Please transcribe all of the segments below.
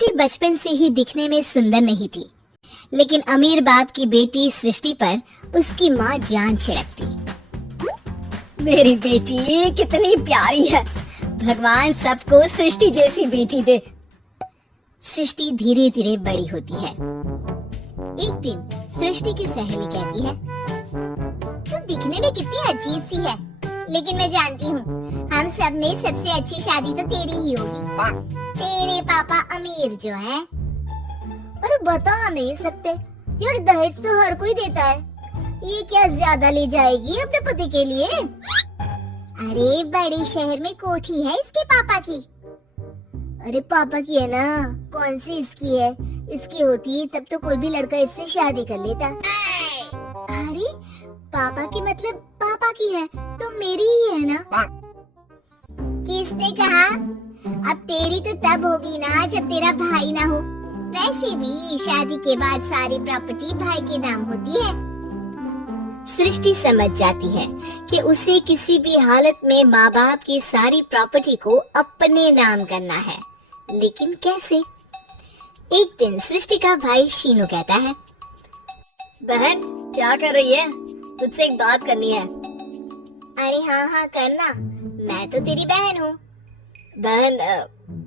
सृष्टि बचपन से ही दिखने में सुंदर नहीं थी, लेकिन अमीर बाप की बेटी सृष्टि पर उसकी माँ जान छिड़कती। मेरी बेटी कितनी प्यारी है, भगवान सबको सृष्टि जैसी बेटी दे। सृष्टि धीरे धीरे बड़ी होती है। एक दिन सृष्टि की सहेली कहती है, तू दिखने में कितनी अजीब सी है, लेकिन मैं जानती हूँ हम सब में सबसे अच्छी शादी तो तेरी ही होगी। तेरे पापा अमीर जो हैं। अरे बता नहीं सकते यार, दहेज तो हर कोई देता है, ये क्या ज्यादा ले जाएगी अपने पति के लिए? अरे बड़े शहर में कोठी है इसके पापा की। अरे पापा की है ना, कौन सी इसकी है? इसकी होती तब तो कोई भी लड़का इससे शादी कर लेता। अरे पापा की मतलब पापा की है तो मेरी ही है ना? किसने कहा? अब तेरी तो तब होगी ना जब तेरा भाई ना हो। वैसे भी शादी के बाद सारी प्रॉपर्टी भाई के नाम होती है। सृष्टि समझ जाती है कि उसे किसी भी हालत में माँ बाप की सारी प्रॉपर्टी को अपने नाम करना है, लेकिन कैसे? एक दिन सृष्टि का भाई शीनू कहता है, बहन क्या कर रही है? तुझसे एक बात करनी है। अरे हाँ हाँ करना, मैं तो तेरी बहन हूँ। बहन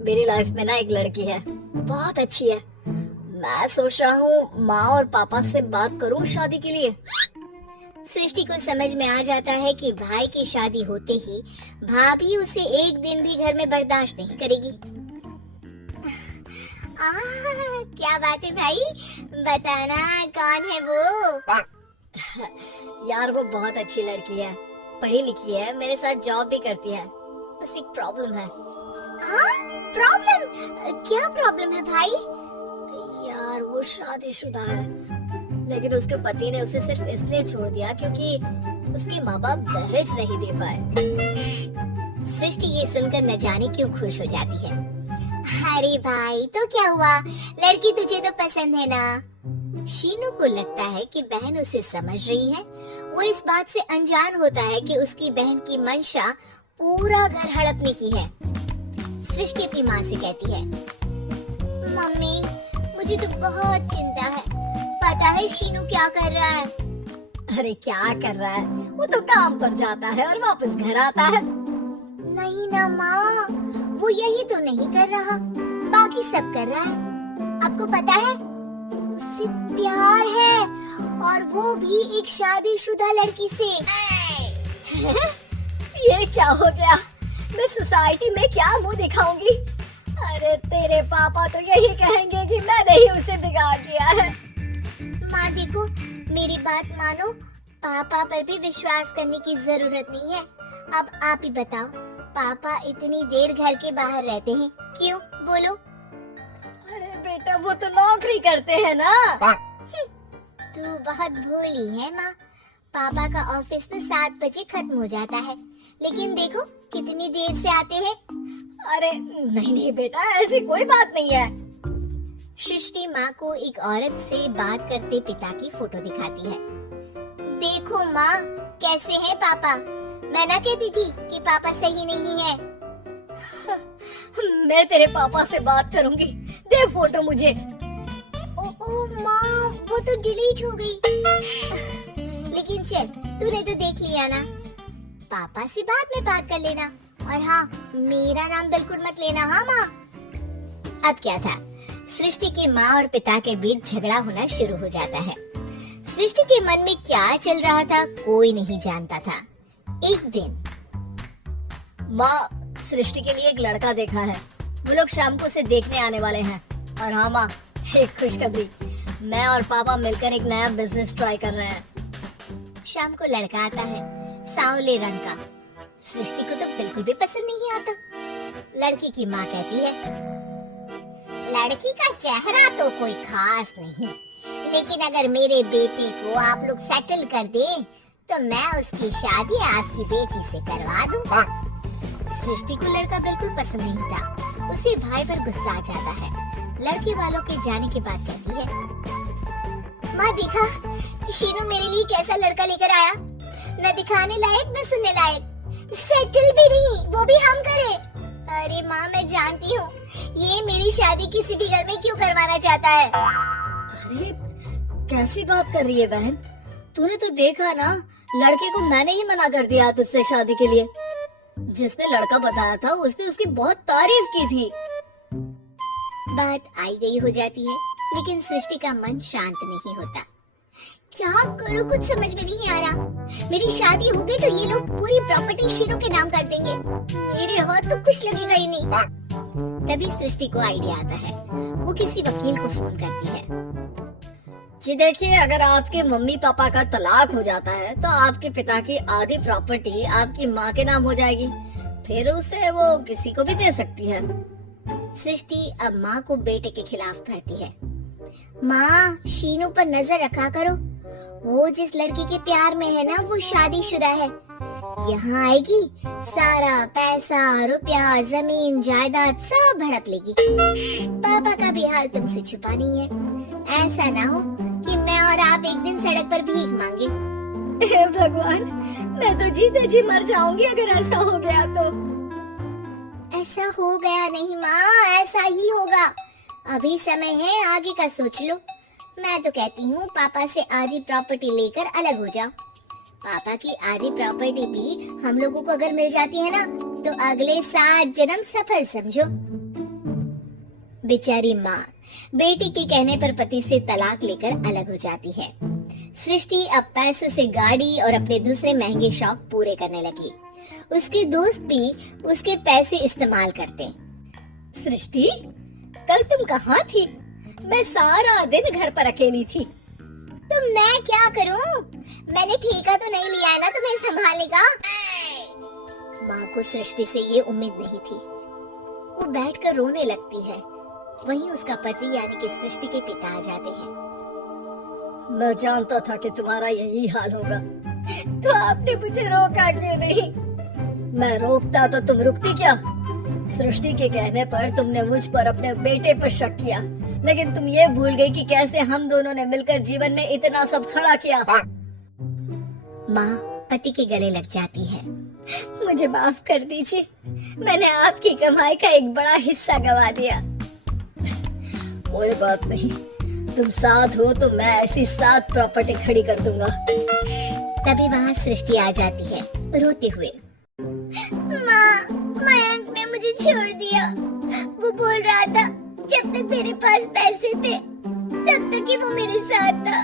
मेरी लाइफ में ना एक लड़की है, बहुत अच्छी है। मैं सोच रहा हूँ माँ और पापा से बात करूँ शादी के लिए। सृष्टि को समझ में आ जाता है कि भाई की शादी होते ही भाभी उसे एक दिन भी घर में बर्दाश्त नहीं करेगी। क्या बात है भाई, बताना कौन है वो? यार वो बहुत अच्छी लड़की है, पढ़ी लिखी है, मेरे साथ जॉब भी करती है, बस एक प्रॉब्लम है। प्रॉब्लम? क्या प्रॉब्लम है भाई? यार वो शादीशुदा है, लेकिन उसके पति ने उसे सिर्फ इसलिए छोड़ दिया क्योंकि उसके माँ बाप दहेज नहीं दे पाए। सृष्टि ये सुनकर न जाने क्यों खुश हो जाती है। अरे भाई तो क्या हुआ, लड़की तुझे तो पसंद है ना? शीनू को लगता है कि बहन उसे समझ रही है। वो इस बात से अनजान होता है कि उसकी बहन की मंशा पूरा घर हड़पने की है। सृष्टि अपनी माँ से कहती है, मम्मी मुझे तो बहुत चिंता है, पता है शीनू क्या कर रहा है? अरे क्या कर रहा है, वो तो काम पर जाता है और वापस घर आता है। नहीं ना माँ, वो यही तो नहीं कर रहा, बाकी सब कर रहा है। आपको पता है उससे प्यार है, और वो भी एक शादीशुदा लड़की से। ये क्या हो गया, मैं सोसाइटी में क्या मुंह दिखाऊंगी? अरे तेरे पापा तो यही कहेंगे कि मैंने ही उसे बिगाड़ दिया है। माँ देखो मेरी बात मानो, पापा पर भी विश्वास करने की जरूरत नहीं है। अब आप ही बताओ, पापा इतनी देर घर के बाहर रहते हैं क्यों? बोलो। अरे बेटा वो तो नौकरी करते हैं ना। तू बहुत भोली है माँ, पापा का ऑफिस तो 7 बजे खत्म हो जाता है, लेकिन देखो कितनी देर से आते हैं। अरे नहीं नहीं बेटा, ऐसी कोई बात नहीं है। सृष्टि माँ को एक औरत से बात करते पिता की फोटो दिखाती है। देखो माँ कैसे हैं पापा, मैं ना कहती थी कि पापा सही नहीं है। मैं तेरे पापा से बात करूंगी, दे फोटो मुझे। ओ माँ वो तो डिलीट हो गई। लेकिन चल तूने तो देख लिया ना, पापा से बाद में बात कर लेना, और हाँ मेरा नाम बिल्कुल मत लेना। हाँ माँ। अब क्या था, सृष्टि के माँ और पिता के बीच झगड़ा होना शुरू हो जाता है। सृष्टि के मन में क्या चल रहा था कोई नहीं जानता था। एक दिन माँ सृष्टि के लिए एक लड़का देखा है, वो लोग शाम को उसे देखने आने वाले हैं। और हाँ माँ एक खुशखबरी, मैं और पापा मिलकर एक नया बिजनेस ट्राई कर रहे हैं। शाम को लड़का आता है, सांवले रंग का। सृष्टि को तो बिल्कुल भी पसंद नहीं आता। लड़की की माँ कहती है, लड़की का चेहरा तो कोई खास नहीं, लेकिन अगर मेरे बेटे को आप लोग सेटल कर दे तो मैं उसकी शादी आपकी बेटी से करवा दूं। सृष्टि को लड़का बिल्कुल पसंद नहीं था, उसे भाई पर गुस्सा आ जाता है। लड़के वालों के जाने के बाद कहती है, माँ देखा शीनू मेरे लिए कैसा लड़का लेकर आया, न दिखाने लायक न सुनने लायक, सेटल भी नहीं, वो भी हम करे। अरे माँ मैं जानती हूँ ये मेरी शादी किसी भी घर में क्यों करवाना चाहता है? अरे कैसी बात कर रही है बहन? तूने तो देखा ना, लड़के को मैंने ही मना कर दिया तुझसे शादी के लिए। जिसने लड़का बताया था उसने उसकी बहुत तारीफ की थी। बात आई गई हो जाती है, लेकिन सृष्टि का मन शांत नहीं होता। क्या करूं, कुछ समझ में नहीं आ रहा। मेरी शादी हो गई तो ये लोग पूरी प्रॉपर्टी शीनू के नाम कर देंगे। मेरे हाथ तो कुछ लगेगा ही नहीं। तभी सृष्टि को आइडिया आता है। वो किसी वकील को फोन करती है। जी देखिए, अगर आपके मम्मी पापा का तलाक हो जाता है तो आपके पिता की आधी प्रॉपर्टी आपकी माँ के नाम हो जाएगी। फिर उसे वो किसी को भी दे सकती है। सृष्टि अब माँ को बेटे के खिलाफ भरती है। माँ, शीनू पर नजर रखा करो। वो जिस लड़की के प्यार में है ना, वो शादीशुदा है। यहाँ आएगी, सारा पैसा, रुपया, जमीन, जायदाद सब हड़प लेगी। पापा का भी हाल तुमसे छुपा नहीं है। ऐसा ना हो कि मैं और आप एक दिन सड़क पर भीख मांगे। हे भगवान, मैं तो जीते जी मर जाऊंगी अगर ऐसा हो गया तो। ऐसा हो गया नहीं माँ, ऐसा ही होगा। अभी समय है, आगे का सोच लो। मैं तो कहती हूँ पापा से आधी प्रॉपर्टी लेकर अलग हो जाओ। पापा की आधी प्रॉपर्टी भी हम लोगों को अगर मिल जाती है ना, तो अगले 7 जन्म सफल समझो। बेचारी माँ बेटी के कहने पर पति से तलाक लेकर अलग हो जाती है। सृष्टि अब पैसों से गाड़ी और अपने दूसरे महंगे शौक पूरे करने लगी। उसके दोस्त भी उसके पैसे इस्तेमाल करते। सृष्टि, कल तुम कहाँ थी? मैं सारा दिन घर पर अकेली थी। तो मैं क्या करूं? मैंने ठेका तो नहीं लिया है ना तुम्हें संभालने का। माँ को सृष्टि से ये उम्मीद नहीं थी। वो बैठकर रोने लगती है। वहीं उसका पति यानी कि सृष्टि के पिता आ जाते हैं। मैं जानता था कि तुम्हारा यही हाल होगा, तो आपने मुझे रोका क्यों नहीं? मैं रोकता तो तुम रुकती क्या? सृष्टि के कहने पर तुमने मुझ पर अपने बेटे पर शक किया, लेकिन तुम ये भूल गई कि कैसे हम दोनों ने मिलकर जीवन में इतना सब खड़ा किया। माँ पति के गले लग जाती है। मुझे माफ कर दीजिए, मैंने आपकी कमाई का एक बड़ा हिस्सा गवा दिया। कोई बात नहीं, तुम साथ हो तो मैं ऐसी 7 प्रॉपर्टी खड़ी कर दूंगा। तभी वहाँ सृष्टि आ जाती है रोते हुए। माँ, मयंक ने मुझे छोड़ दिया। वो बोल रहा था जब तक मेरे पास पैसे थे तब तक ही वो मेरे साथ था।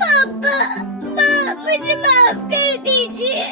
पापा, माँ, मुझे माफ कर दीजिए।